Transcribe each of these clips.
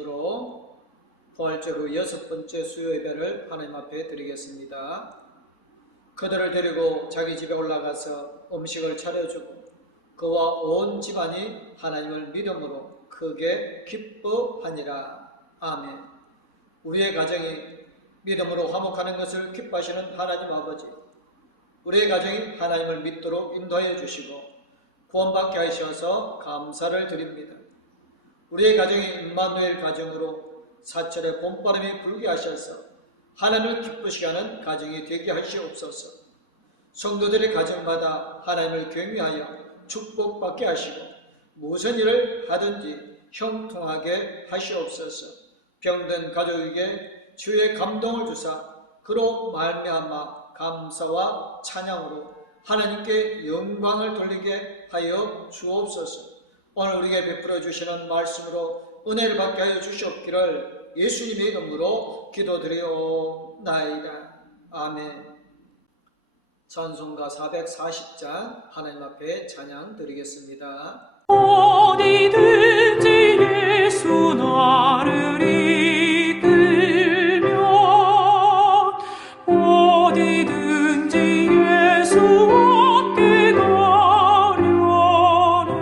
예심으로 부활절 후 6번째 수요 예배를 하나님 앞에 드리겠습니다. 그들을 데리고 자기 집에 올라가서 음식을 차려주고 그와 온 집안이 하나님을 믿음으로 크게 기뻐하니라. 아멘. 우리의 가정이 믿음으로 화목하는 것을 기뻐하시는 하나님 아버지, 우리의 가정이 하나님을 믿도록 인도하여 주시고 구원받게 하셔서 감사를 드립니다. 우리의 가정이 임마누엘 가정으로 사철의 봄바람이 불게 하셔서 하나님을 기쁘시게 하는 가정이 되게 하시옵소서. 성도들의 가정마다 하나님을 경외하여 축복받게 하시고 무슨 일을 하든지 형통하게 하시옵소서. 병든 가족에게 주의 감동을 주사 그로 말미암아 감사와 찬양으로 하나님께 영광을 돌리게 하여 주옵소서. 오늘 우리에게 베풀어 주시는 말씀으로 은혜를 받게 하여 주시옵기를 예수님의 이름으로 기도드리옵나이다. 아멘. 찬송가 440장 하나님 앞에 찬양 드리겠습니다. 어디든지 예수 나를 이끌면 어디든지 예수 함께 가려네.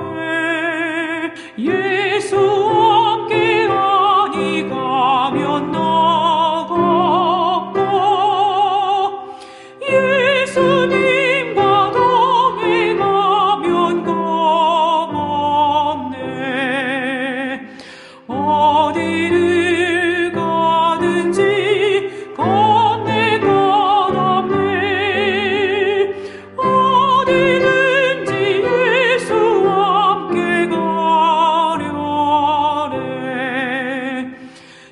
예수 함께 아니 가면 나갑다. 예수님과 동행하면 고맙네. 어디를 가든지 건네 가답네. 어디든지 예수 함께 가려네.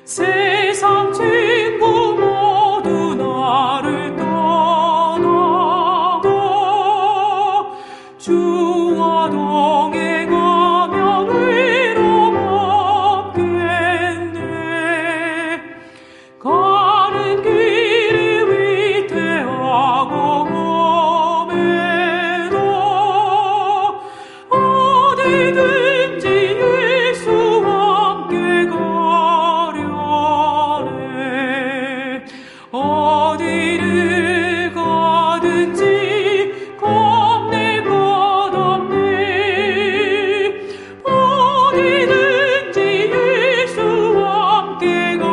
세상 친구 모두 나를 떠나고 주와 동행하면 외로움 없겠네. 가는 길이 위태하고 험해도 어디든지 예수 함께 가려네. 어디를 가든지 겁낼 것 없네. 어디든지 예수 함께 가려네.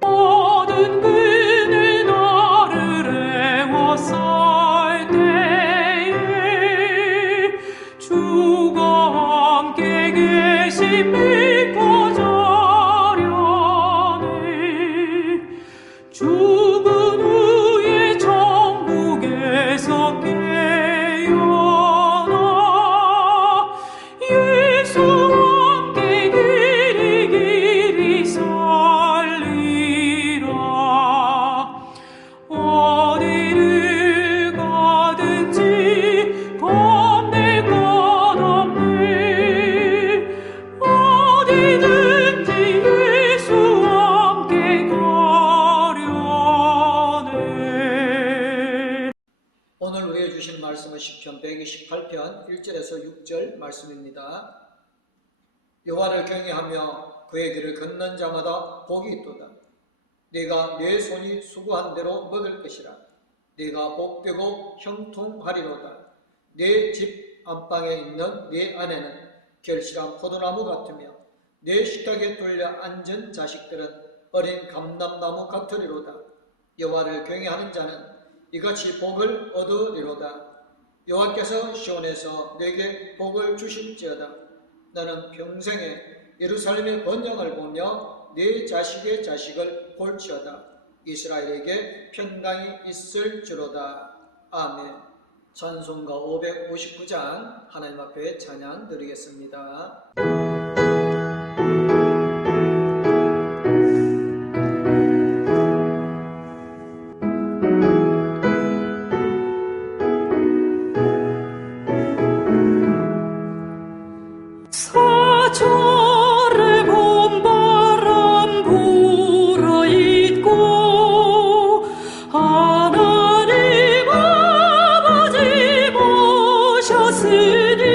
모든 그늘 나를 애워쌀 때에 주가 함께 계심 믿고 자려네. 죽은 후에 천국에서 깨어나 예수 함께 길이 살리라. 어디를 가든지 겁낼 것 없네. 어디든지 예수 함께 가려네. 오늘 우리에게 주신 말씀은 시편 128편 1절에서 6절 말씀입니다. 여호와를 경외하며 그의 길을 걷는 자마다 복이 있도다. 네가 내 손이 수고한 대로 먹을 것이라. 네가 복되고 형통하리로다. 내 집 안방에 있는 네 아내는 결실한 포도나무 같으며 내 식탁에 돌려 앉은 자식들은 어린 감람나무 같으리로다. 여호와를 경외하는 자는 이같이 복을 얻으리로다. 여호와께서 시온에서 내게 복을 주실지어다. 나는 평생에 예루살렘의 번영을 보며 내 자식의 자식을 볼지어다. 이스라엘에게 평강이 있을지로다. 아멘. 찬송가 559장 하나님 앞에 찬양 드리겠습니다. 사철의 봄바람 불어있고 하나님 아버지 모셨으니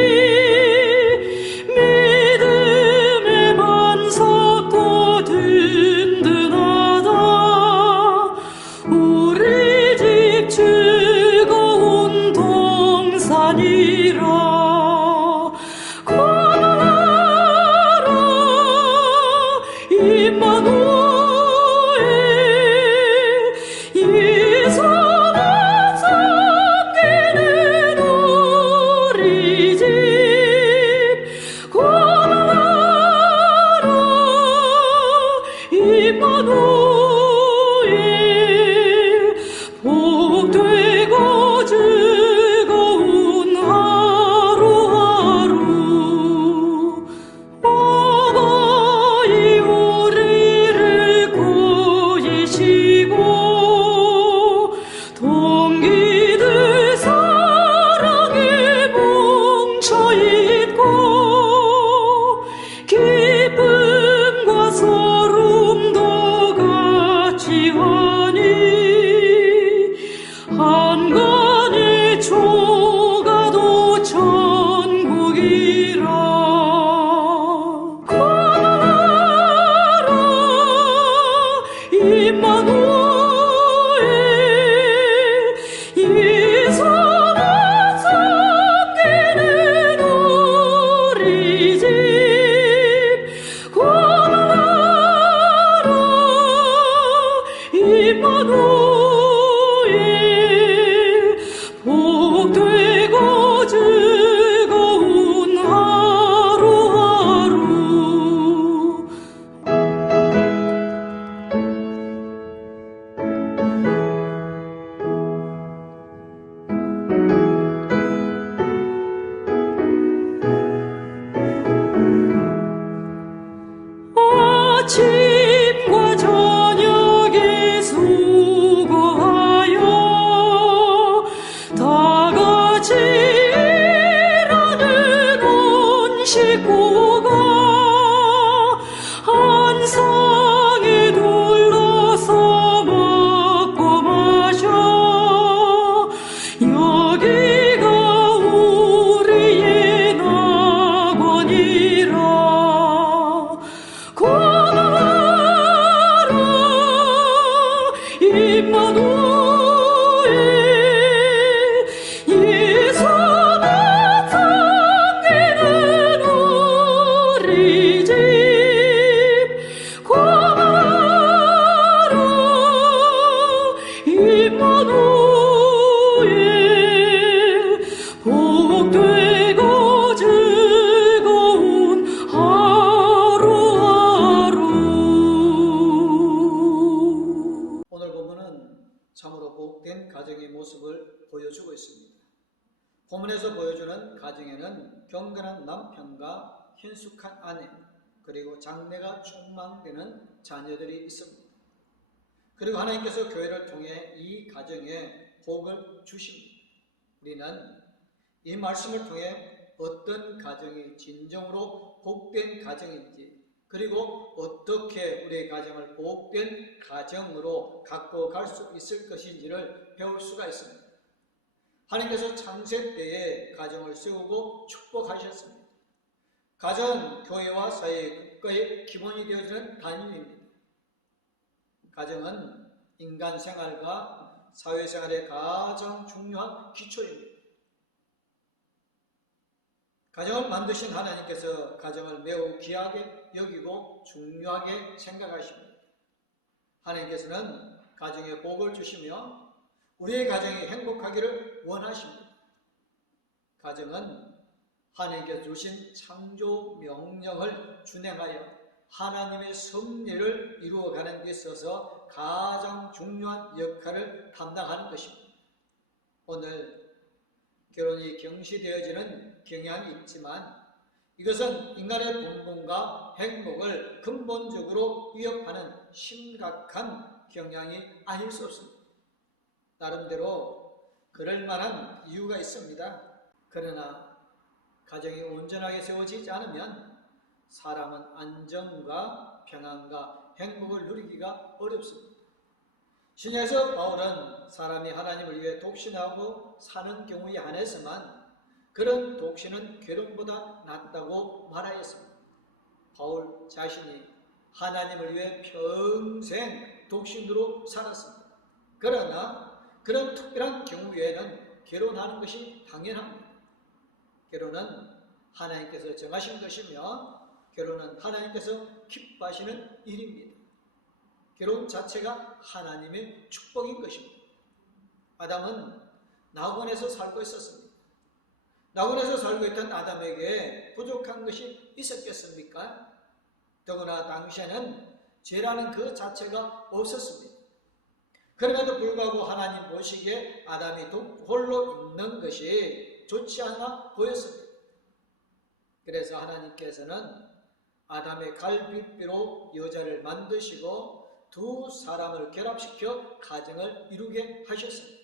아침과 저녁에 수고하여 다 같이 일하는 온 식구가 한 상에 둘러서 먹고 마셔 여기가 우리의 낙원이라 고마워라 임마누엘 예수 나타내는 우리 집 고마워라 임마누엘 복되고 즐거운 하루하루. 오늘 본문은 참으로 복된 가정의 모습을 보여주고 있습니다. 본문에서 보여주는 가정에는 경건한 남편과 hin숙한 아내, 그리고 장래가 촉망되는 자녀들이 있습니다. 그리고 하나님께서 교회를 통해 이 가정에 복을 주십니다. 우리는 이 말씀을 통해 어떤 가정이 진정으로 복된 가정인지, 그리고 어떻게 우리의 가정을 복된 가정으로 갖고 갈 수 있을 것인지를 배울 수가 있습니다. 하나님께서 창세 때에 가정을 세우고 축복하셨습니다. 가정은 교회와 사회, 국가의 기본이 되어지는 단위입니다. 가정은 인간 생활과 사회생활의 가장 중요한 기초입니다. 가정을 만드신 하나님께서 가정을 매우 귀하게 여기고 중요하게 생각하십니다. 하나님께서는 가정에 복을 주시며 우리의 가정이 행복하기를 원하십니다. 가정은 하나님께서 주신 창조 명령을 준행하여 하나님의 섭리를 이루어가는 데 있어서 가장 중요한 역할을 담당하는 것입니다. 오늘 결혼이 경시되어지는 경향이 있지만 이것은 인간의 본분과 행복을 근본적으로 위협하는 심각한 경향이 아닐 수 없습니다. 나름대로 그럴 만한 이유가 있습니다. 그러나 가정이 온전하게 세워지지 않으면 사람은 안정과 평안과 행복을 누리기가 어렵습니다. 신약에서 바울은 사람이 하나님을 위해 독신하고 사는 경우에 한해서만 그런 독신은 괴로움보다 낫다고 말하였습니다. 바울 자신이 하나님을 위해 평생 독신으로 살았습니다. 그러나 그런 특별한 경우에는 결혼하는 것이 당연합니다. 결혼은 하나님께서 정하신 것이며 결혼은 하나님께서 기뻐하시는 일입니다. 결혼 자체가 하나님의 축복인 것입니다. 아담은 낙원에서 살고 있었습니다. 낙원에서 살고 있던 아담에게 부족한 것이 있었겠습니까? 더구나 당시에는 죄라는 그 자체가 없었습니다. 그럼에도 불구하고 하나님 보시기에 아담이 홀로 있는 것이 좋지 않아 보였습니다. 그래서 하나님께서는 아담의 갈빗뼈로 여자를 만드시고 두 사람을 결합시켜 가정을 이루게 하셨습니다.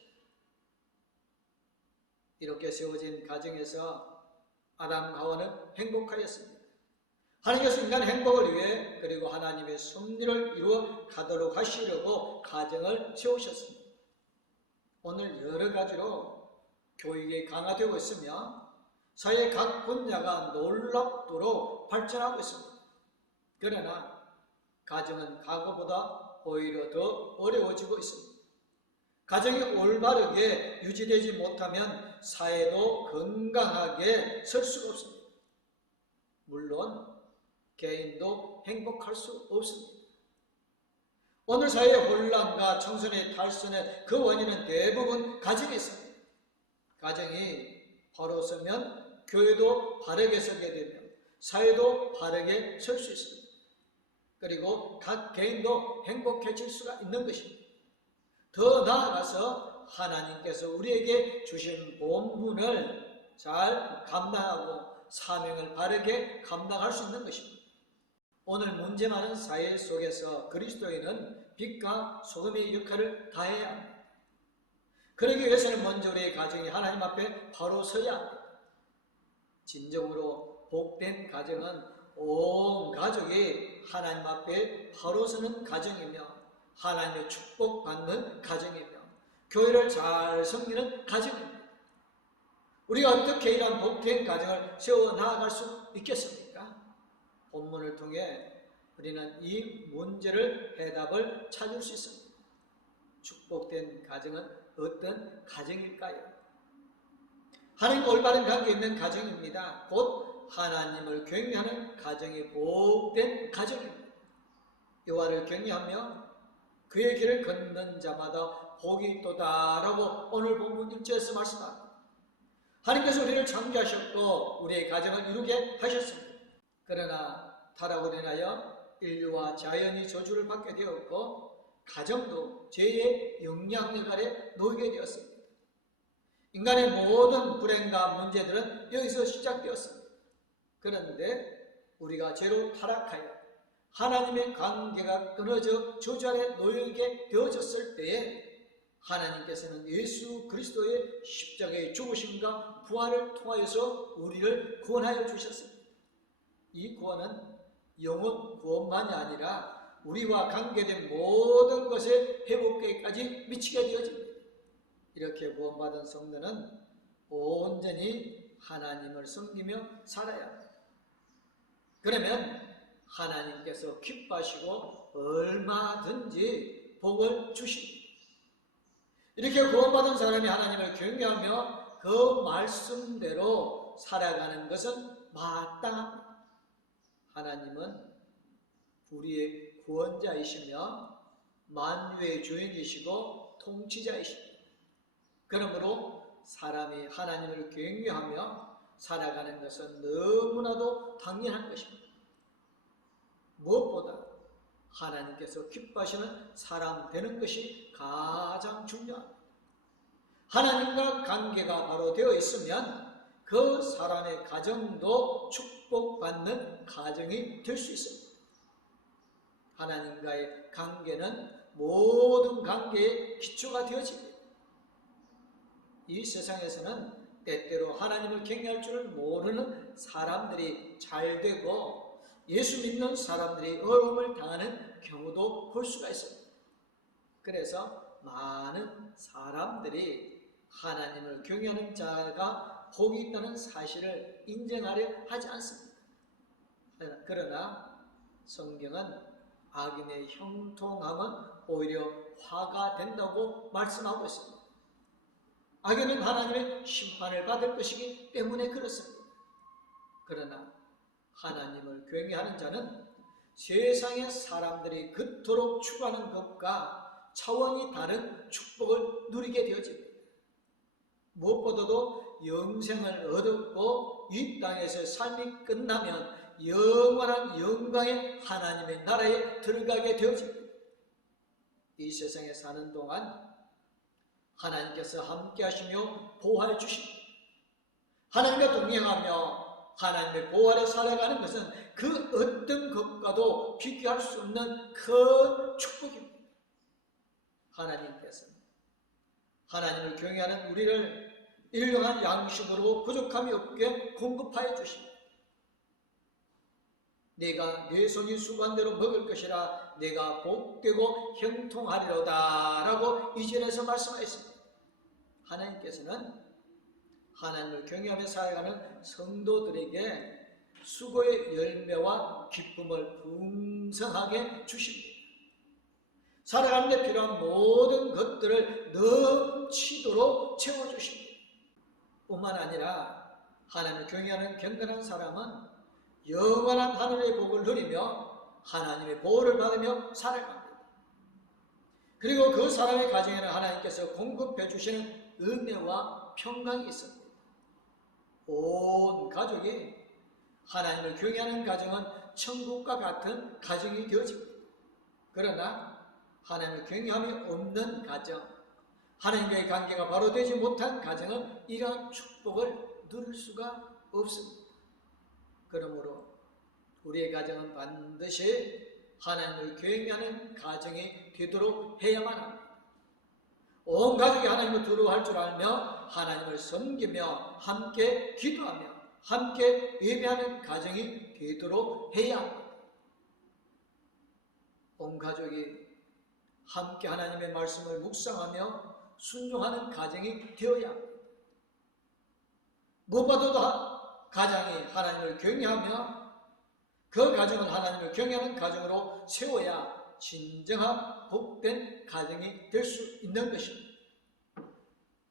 이렇게 세워진 가정에서 아담과 하와는 행복하였습니다. 하나님께서 인간의 행복을 위해 그리고 하나님의 섭리를 이루어 가도록 하시려고 가정을 세우셨습니다. 오늘 여러 가지로 교육이 강화되고 있으며 사회 각 분야가 놀랍도록 발전하고 있습니다. 그러나 가정은 과거보다 오히려 더 어려워지고 있습니다. 가정이 올바르게 유지되지 못하면 사회도 건강하게 설 수가 없습니다. 물론 개인도 행복할 수 없습니다. 오늘 사회의 혼란과 청소년의 탈선의 그 원인은 대부분 가정에 있습니다. 가정이 바로 서면 교회도 바르게 서게 되며 사회도 바르게 설 수 있습니다. 그리고 각 개인도 행복해질 수가 있는 것입니다. 더 나아가서 하나님께서 우리에게 주신 본분을 잘 감당하고 사명을 바르게 감당할 수 있는 것입니다. 오늘 문제 많은 사회 속에서 그리스도인은 빛과 소금의 역할을 다해야 합니다. 그러기 위해서는 먼저 우리의 가정이 하나님 앞에 바로 서야 합니다. 진정으로 복된 가정은 온 가족이 하나님 앞에 바로 서는 가정이며 하나님의 축복받는 가정이며 교회를 잘 섬기는 가정입니다. 우리가 어떻게 이러한 복된 가정을 세워나갈 수 있겠습니까? 본문을 통해 우리는 이 문제를 해답을 찾을 수 있습니다. 축복된 가정은 어떤 가정일까요? 하나님과 올바른 관계 있는 가정입니다. 곧 하나님을 경외하는 가정이 복된 가정입니다. 여호와를 경외하며 그의 길을 걷는 자마다 복이 있도다라고 오늘 본문 1절에서 말씀합니다. 하나님께서 우리를 창조하셨고 우리의 가정을 이루게 하셨습니다. 그러나 타락으로 인하여 인류와 자연이 저주를 받게 되었고 가정도 죄의 영향력 아래 놓이게 되었습니다. 인간의 모든 불행과 문제들은 여기서 시작되었습니다. 그런데 우리가 죄로 타락하여 하나님의 관계가 끊어져 저주 아래 놓이게 되어졌을 때에 하나님께서는 예수 그리스도의 십자가의 죽으심과 부활을 통하여서 우리를 구원하여 주셨습니다. 이 구원은 영혼 구원만이 아니라 우리와 관계된 모든 것의 회복까지 미치게 되어집니다. 이렇게 구원받은 성도는 온전히 하나님을 섬기며 살아야 합니다. 그러면 하나님께서 기뻐하시고 얼마든지 복을 주십니다. 이렇게 구원받은 사람이 하나님을 경외하며 그 말씀대로 살아가는 것은 마땅합니다. 하나님은 우리의 구원자이시며 만유의 주인이시고 통치자이십니다. 그러므로 사람이 하나님을 경외하며 살아가는 것은 너무나도 당연한 것입니다. 무엇보다 하나님께서 기뻐하시는 사람 되는 것이 가장 중요합니다. 하나님과 관계가 바로 되어 있으면 그 사람의 가정도 축복받는 가정이 될 수 있습니다. 하나님과의 관계는 모든 관계의 기초가 되어집니다. 이 세상에서는 때때로 하나님을 경외할 줄을 모르는 사람들이 잘 되고 예수 믿는 사람들이 어려움을 당하는 경우도 볼 수가 있습니다. 그래서 많은 사람들이 하나님을 경외하는 자가 복이 있다는 사실을 인정하려 하지 않습니다. 그러나 성경은 악인의 형통함은 오히려 화가 된다고 말씀하고 있습니다. 악인은 하나님의 심판을 받을 것이기 때문에 그렇습니다. 그러나 하나님을 경외하는 자는 세상의 사람들이 그토록 추구하는 것과 차원이 다른 축복을 누리게 되어집니다. 무엇보다도 영생을 얻었고 이 땅에서 삶이 끝나면 영원한 영광의 하나님의 나라에 들어가게 되어집니다. 이 세상에 사는 동안 하나님께서 함께 하시며 보호해 주십니다. 하나님과 동행하며 하나님의 보호 아래 살아가는 것은 그 어떤 것과도 비교할 수 없는 큰 축복입니다. 하나님께서는 하나님을 경외하는 우리를 일용할 양식으로 부족함이 없게 공급하여 주십니다. 내가 내 손이 수고한 대로 먹을 것이라 내가 복되고 형통하리로다 라고 이전에서 말씀하셨습니다. 하나님께서는 하나님을 경외하며 살아가는 성도들에게 수고의 열매와 기쁨을 풍성하게 주십니다. 살아가는 데 필요한 모든 것들을 넘치도록 채워주십니다. 뿐만 아니라 하나님을 경외하는 경건한 사람은 영원한 하늘의 복을 누리며 하나님의 보호를 받으며 살아갑니다. 그리고 그 사람의 가정에는 하나님께서 공급해 주시는 은혜와 평강이 있습니다. 온 가족이 하나님을 경외하는 가정은 천국과 같은 가정이 되어집니다. 그러나 하나님을 경외함이 없는 가정, 하나님과의 관계가 바로 되지 못한 가정은 이러한 축복을 누릴 수가 없습니다. 그러므로 우리의 가정은 반드시 하나님을 경외하는 가정이 되도록 해야만 합니다. 온 가족이 하나님을 두려워할 줄 알며 하나님을 섬기며 함께 기도하며 함께 예배하는 가정이 되도록 해야 합니다. 온 가족이 함께 하나님의 말씀을 묵상하며 순종하는 가정이 되어야 합니다. 무엇보다도 가정이 하나님을 경외하며 그 가정을 하나님을 경외하는 가정으로 세워야 진정한 복된 가정이 될 수 있는 것입니다.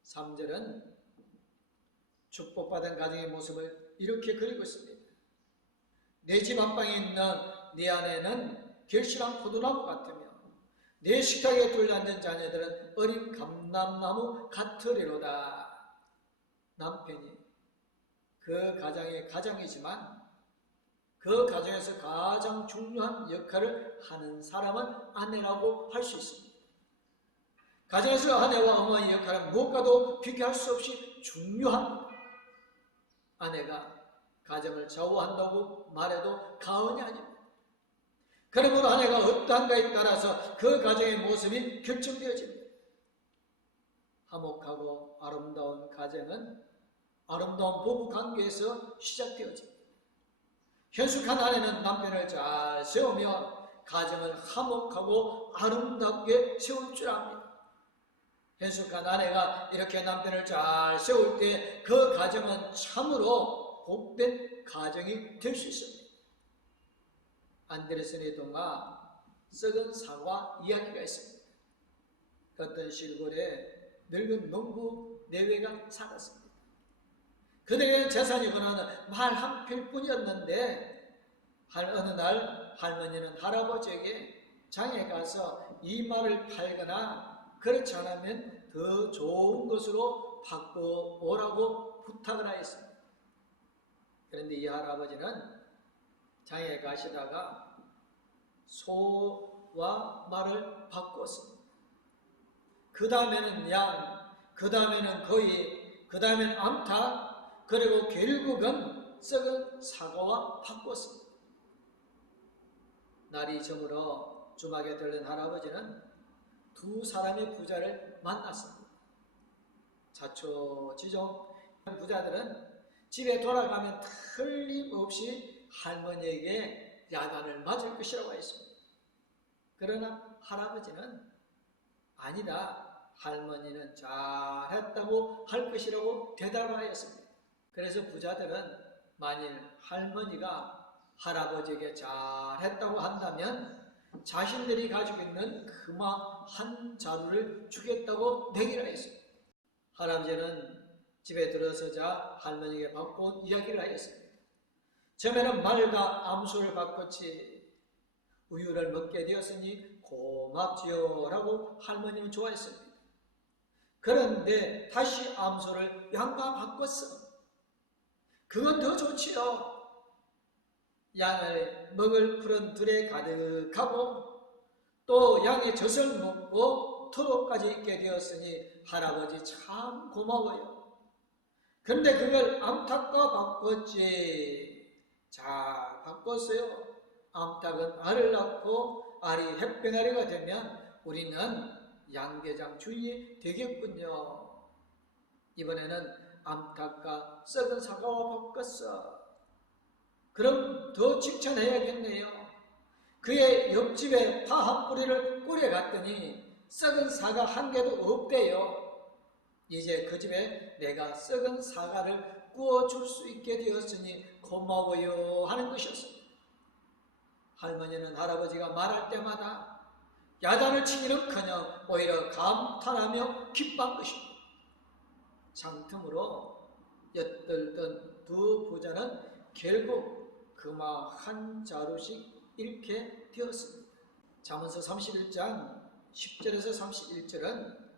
3절은 축복받은 가정의 모습을 이렇게 그리고 있습니다. 내 집 안방에 있는 네 아내는 결실한 포도나무 같으며 내 식탁에 둘러앉은 자녀들은 어린 감람나무 같으리로다. 남편이 그 가정의 가장이지만 그 가정에서 가장 중요한 역할을 하는 사람은 아내라고 할 수 있습니다. 가정에서 아내와 어머니의 역할은 무엇과도 비교할 수 없이 중요합니다. 아내가 가정을 좌우한다고 말해도 과언이 아닙니다. 그러므로 아내가 어떠한가에 따라서 그 가정의 모습이 결정되어집니다. 화목하고 아름다운 가정은 아름다운 부부 관계에서 시작되어집니다. 현숙한 아내는 남편을 잘 세우며 가정을 화목하고 아름답게 세울 줄 압니다. 현숙한 아내가 이렇게 남편을 잘 세울 때 그 가정은 참으로 복된 가정이 될 수 있습니다. 안데르센의 동화 썩은 사과 이야기가 있습니다. 어떤 시골에 늙은 농부 내외가 살았습니다. 그들의 재산이 그는 말 한 필뿐이었는데 어느 날 할머니는 할아버지에게 장에 가서 이 말을 팔거나 그렇지 않으면 더 좋은 것으로 바꿔오라고 부탁을 하였습니다. 그런데 이 할아버지는 장에 가시다가 소와 말을 바꿨습니다. 그 다음에는 양, 그 다음에는 거위, 그 다음에는 암탉, 그리고 결국은 썩은 사과와 바꿨습니다. 날이 저물어 주막에 들른 할아버지는 두 사람의 부자를 만났습니다. 자초지종 부자들은 집에 돌아가면 틀림없이 할머니에게 야단을 맞을 것이라고 했습니다. 그러나 할아버지는 아니다, 할머니는 잘했다고 할 것이라고 대답하였습니다. 그래서 부자들은 만일 할머니가 할아버지에게 잘했다고 한다면 자신들이 가지고 있는 금화 한 자루를 주겠다고 내기를 했습니다. 할아버지는 집에 들어서자 할머니에게 바꾼 이야기를 하였습니다. 처음에는 말과 암소를 바꿨지 우유를 먹게 되었으니 고맙지요 라고 할머니는 좋아했습니다. 그런데 다시 암소를 양과 바꿨어. 그건 더 좋지요. 양을 먹을 푸른 들에 가득하고 또 양의 젖을 먹고 토로까지 있게 되었으니 할아버지 참 고마워요. 그런데 그걸 암탉과 바꿨지. 잘 바꿨어요. 암탉은 알을 낳고 알이 햇병아리가 되면 우리는 양계장 주인이 되겠군요. 이번에는 암탉과 썩은 사과와 바꿨어. 그럼 더 칭찬해야겠네요. 그의 옆집에 파 한 뿌리를 뿌려갔더니 썩은 사과 한 개도 없대요. 이제 그 집에 내가 썩은 사과를 구워줄 수 있게 되었으니 고마워요 하는 것이었습니다. 할머니는 할아버지가 말할 때마다 야단을 치기는커녕 오히려 감탄하며 기뻐한 것입니다. 장틈으로 엿들던 두 부자는 결국 금화 한 자루씩 잃게 되었습니다. 잠언서 31장 10절에서 31절은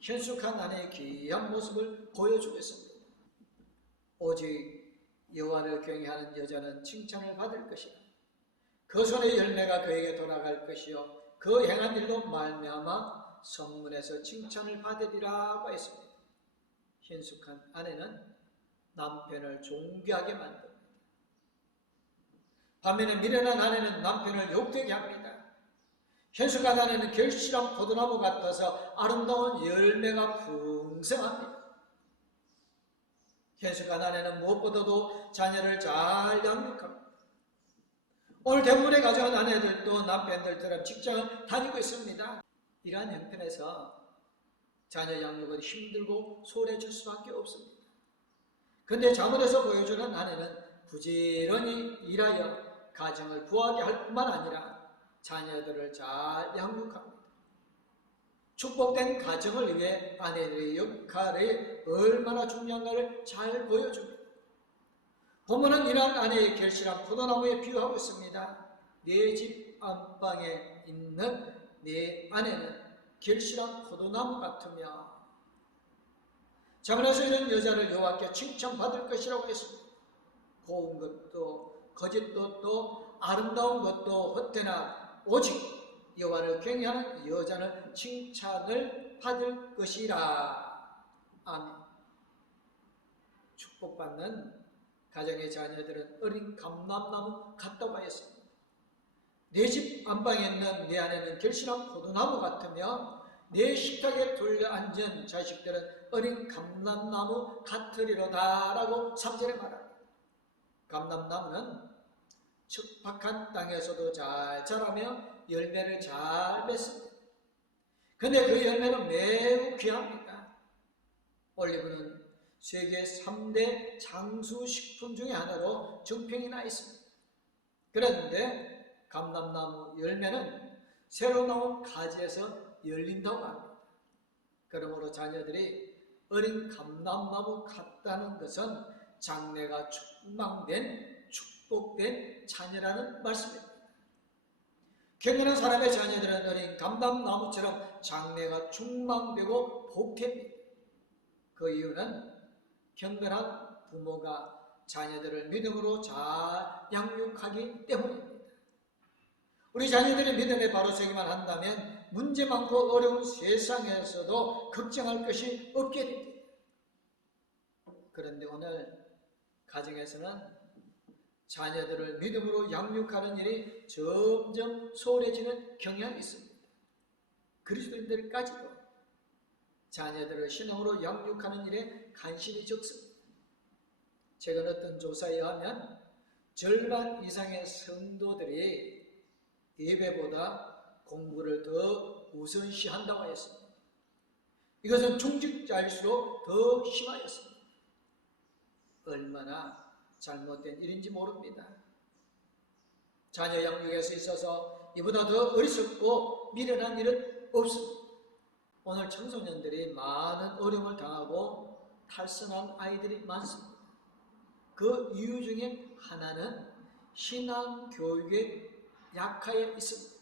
현숙한 아내의 귀한 모습을 보여주고 있습니다. 오직 여호와를 경외하는 여자는 칭찬을 받을 것이라. 그 손의 열매가 그에게 돌아갈 것이요 그 행한 일로 말미암아 성문에서 칭찬을 받으리라고 했습니다. 현숙한 아내는 남편을 존귀하게 만듭니다. 반면에 미련한 아내는 남편을 욕되게 합니다. 현숙한 아내는 결실한 포도나무 같아서 아름다운 열매가 풍성합니다. 현숙한 아내는 무엇보다도 자녀를 잘 양육합니다. 오늘 대부분의 가정은 아내들도 남편들처럼 직장을 다니고 있습니다. 이러한 형편에서 자녀 양육은 힘들고 소홀해질 수밖에 없습니다. 그런데 자문에서 보여주는 아내는 부지런히 일하여 가정을 부하게 할 뿐만 아니라 자녀들을 잘 양육합니다. 축복된 가정을 위해 아내들의 역할이 얼마나 중요한가를 잘 보여줍니다. 본문은 이러한 아내의 결실한 포도나무에 비유하고 있습니다. 내 집 안방에 있는 내 아내는 결실한 포도나무 같으며, 자문에서 이런 여자를 여호와께 칭찬받을 것이라고 했습니다. 고운 것도 거짓도 또 아름다운 것도 헛되나 오직 여호와를 경외하는 여자는 칭찬을 받을 것이라. 아멘. 축복받는 가정의 자녀들은 어린 감람나무 같다고 하였습니다. 내 집 안방에 있는 내 아내는 결실한 포도나무 같으며 내 식탁에 둘러앉은 자식들은 어린 감람나무 같으리로다 라고 3절에 말합니다. 감람나무는 척박한 땅에서도 잘 자라며 열매를 잘 맺습니다. 그런데 그 열매는 매우 귀합니다. 올리브는 세계 3대 장수식품 중에 하나로 정평이 나 있습니다. 그런데 감람나무 열매는 새로 나온 가지에서 열린다고 합니다. 그러므로 자녀들이 어린 감람나무 같다는 것은 장래가 축망된 축복된 자녀라는 말씀입니다. 경건한 사람의 자녀들은 어린 감람나무처럼 장래가 충망되고 복됩니다. 그 이유는 경건한 부모가 자녀들을 믿음으로 잘 양육하기 때문입니다. 우리 자녀들이 믿음의 바로 서기만 한다면 문제 많고 어려운 세상에서도 걱정할 것이 없게 됩니다. 그런데 오늘 가정에서는 자녀들을 믿음으로 양육하는 일이 점점 소홀해지는 경향이 있습니다. 그리스도인들까지도 자녀들을 신앙으로 양육하는 일에 관심이 적습니다. 최근 어떤 조사에 의하면 절반 이상의 성도들이 예배보다 공부를 더 우선시한다고 했습니다. 이것은 중직자일수록 더 심하였습니다. 얼마나 잘못된 일인지 모릅니다. 자녀 양육에서 있어서 이보다 더 어리석고 미련한 일은 없습니다. 오늘 청소년들이 많은 어려움을 당하고 탈선한 아이들이 많습니다. 그 이유 중에 하나는 신앙교육의 약하에 있습니다.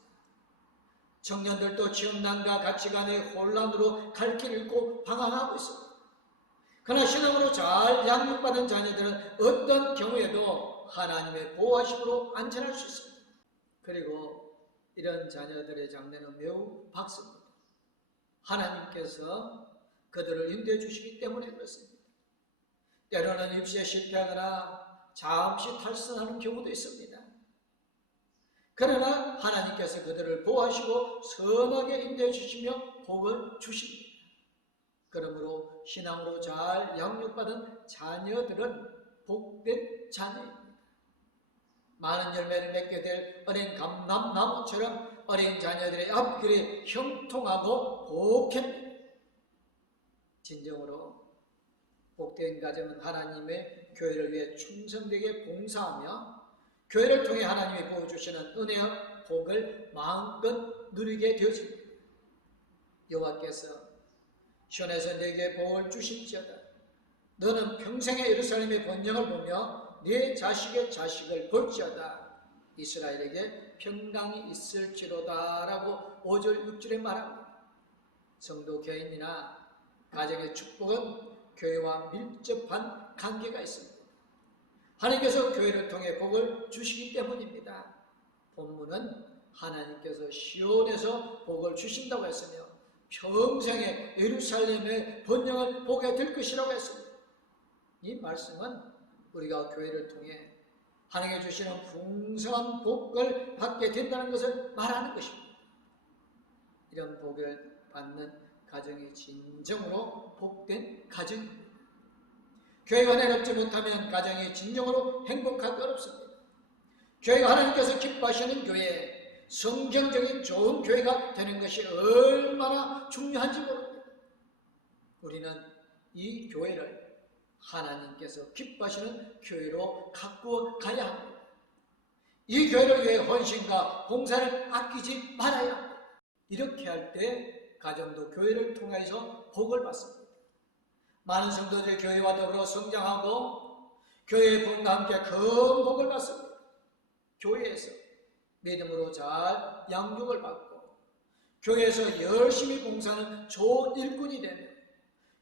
청년들도 취업난과 가치관의 혼란으로 갈 길 잃고 방황하고 있습니다. 그러나 신앙으로 잘 양육받은 자녀들은 어떤 경우에도 하나님의 보호하심으로 안전할 수 있습니다. 그리고 이런 자녀들의 장래는 매우 밝습니다. 하나님께서 그들을 인도해 주시기 때문에 그렇습니다. 때로는 입시에 실패하거나 잠시 탈선하는 경우도 있습니다. 그러나 하나님께서 그들을 보호하시고 선하게 인도해 주시며 복을 주십니다. 그러므로 신앙으로 잘 양육받은 자녀들은 복된 자녀입니다. 많은 열매를 맺게 될 어린 감람나무처럼 어린 자녀들의 앞길이 형통하고 복합니다. 진정으로 복된 가정은 하나님의 교회를 위해 충성되게 봉사하며 교회를 통해 하나님이 보여주시는 은혜와 복을 마음껏 누리게 되어집니다. 여호와께서 시온에서 내게 복을 주실지어다. 너는 평생의 예루살렘의 번영을 보며 네 자식의 자식을 볼지어다. 이스라엘에게 평강이 있을지로다 라고 5절 6절에 말합니다. 성도 개인이나 가정의 축복은 교회와 밀접한 관계가 있습니다. 하나님께서 교회를 통해 복을 주시기 때문입니다. 본문은 하나님께서 시온에서 복을 주신다고 했으며 평생의 예루살렘의 번영을 보게 될 것이라고 했습니다. 이 말씀은 우리가 교회를 통해 하나님께 주시는 풍성한 복을 받게 된다는 것을 말하는 것입니다. 이런 복을 받는 가정이 진정으로 복된 가정입니다. 교회가 은혜롭지 못하면 가정이 진정으로 행복하기 어렵습니다. 교회가 하나님께서 기뻐하시는 교회, 성경적인 좋은 교회가 되는 것이 얼마나 중요한지 모릅니다. 우리는 이 교회를 하나님께서 기뻐하시는 교회로 가꾸어 가야 합니다. 이 교회를 위해 헌신과 봉사를 아끼지 말아야 합니다. 이렇게 할 때 가정도 교회를 통해서 복을 받습니다. 많은 성도들이 교회와 더불어 성장하고 교회의 복과 함께 큰 복을 받습니다. 교회에서 믿음으로 잘 양육을 받고 교회에서 열심히 봉사하는 좋은 일꾼이 되며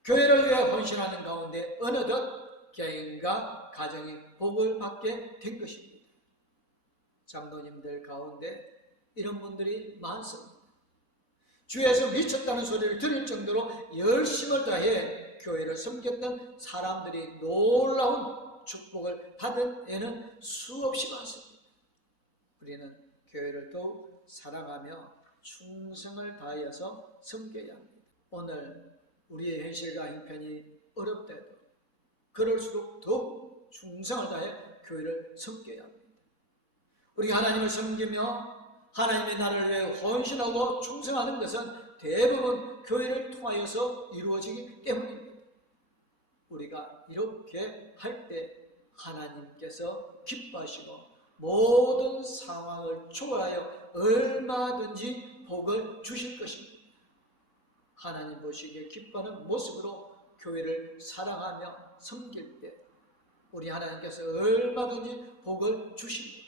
교회를 위해 헌신하는 가운데 어느덧 개인과 가정이 복을 받게 된 것입니다. 장로님들 가운데 이런 분들이 많습니다. 주에서 미쳤다는 소리를 들을 정도로 열심을 다해 교회를 섬겼던 사람들이 놀라운 축복을 받은 애는 수없이 많습니다. 우리는 교회를 더욱 사랑하며 충성을 다하여서 섬겨야 합니다. 오늘 우리의 현실과 형편이 어렵대도 그럴수록 더욱 충성을 다해 교회를 섬겨야 합니다. 우리가 하나님을 섬기며 하나님의 나라를 위해 헌신하고 충성하는 것은 대부분 교회를 통하여서 이루어지기 때문입니다. 우리가 이렇게 할 때 하나님께서 기뻐하시고 모든 상황을 초월하여 얼마든지 복을 주실 것입니다. 하나님 보시기에 기뻐하는 모습으로 교회를 사랑하며 섬길 때 우리 하나님께서 얼마든지 복을 주십니다.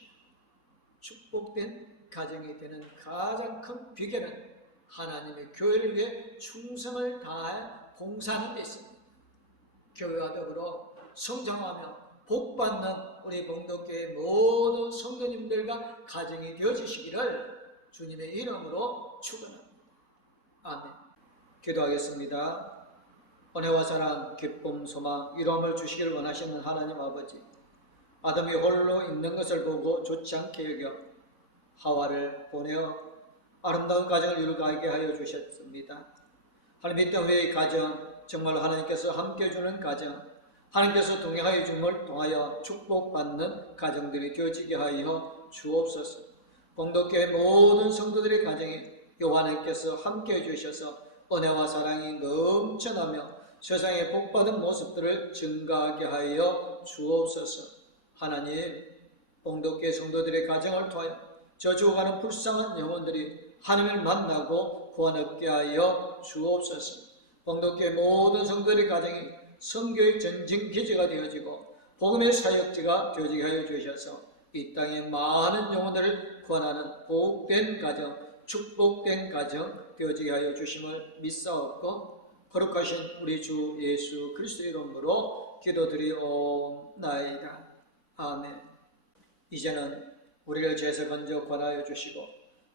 축복된 가정이 되는 가장 큰 비결은 하나님의 교회를 위해 충성을 다해 봉사하는 데 있습니다. 교회와 더불어 성장하며 복받는 우리 봉독교회 모든 성도님들과 가정이 되어주시기를 주님의 이름으로 축원합니다. 아멘. 기도하겠습니다. 은혜와 사랑, 기쁨, 소망, 위로함을 주시기를 원하시는 하나님 아버지, 아담이 홀로 있는 것을 보고 좋지 않게 여겨 하와를 보내어 아름다운 가정을 이루게 하여 주셨습니다. 하나님, 이 땅의 가정, 정말 하나님께서 함께 주는 가정, 하나님께서 동행하여 줌을 통하여 축복받는 가정들이 되어지게 하여 주옵소서. 봉독교회 모든 성도들의 가정에 하나님께서 함께 해주셔서 은혜와 사랑이 넘쳐나며 세상에 복받은 모습들을 증가하게 하여 주옵소서. 하나님, 봉독교회 성도들의 가정을 통하여 저주어가는 불쌍한 영혼들이 하나님을 만나고 구원 얻게 하여 주옵소서. 봉독교회 모든 성도들의 가정이 선교의 전쟁 기지가 되어지고 복음의 사역지가 되어지게 하여 주셔서 이 땅의 많은 영혼들을 구원하는 복된 가정, 축복된 가정 되어지게 하여 주심을 믿사옵고 거룩하신 우리 주 예수 그리스도의 이름으로 기도드리옵나이다. 아멘. 이제는 우리를 죄에서 건져 구원하여 주시고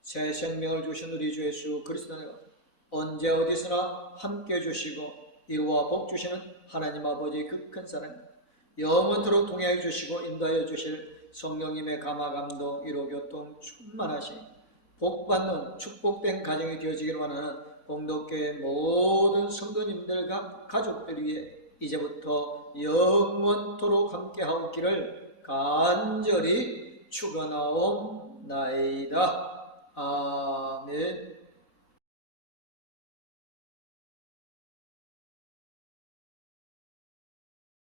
새 생명을 주신 우리 주 예수 그리스도가 언제 어디서나 함께 해주시고 이루와 복 주시는 하나님 아버지의 그 큰 사랑, 영원토록 동행해 주시고 인도하여 주실 성령님의 감화 감동 위로 교통 충만하신 복받는 축복된 가정이 되어지기를 원하는 봉독교회 모든 성도님들과 가족들 위해 이제부터 영원토록 함께하옵기를 간절히 축원하옵나이다. 아멘.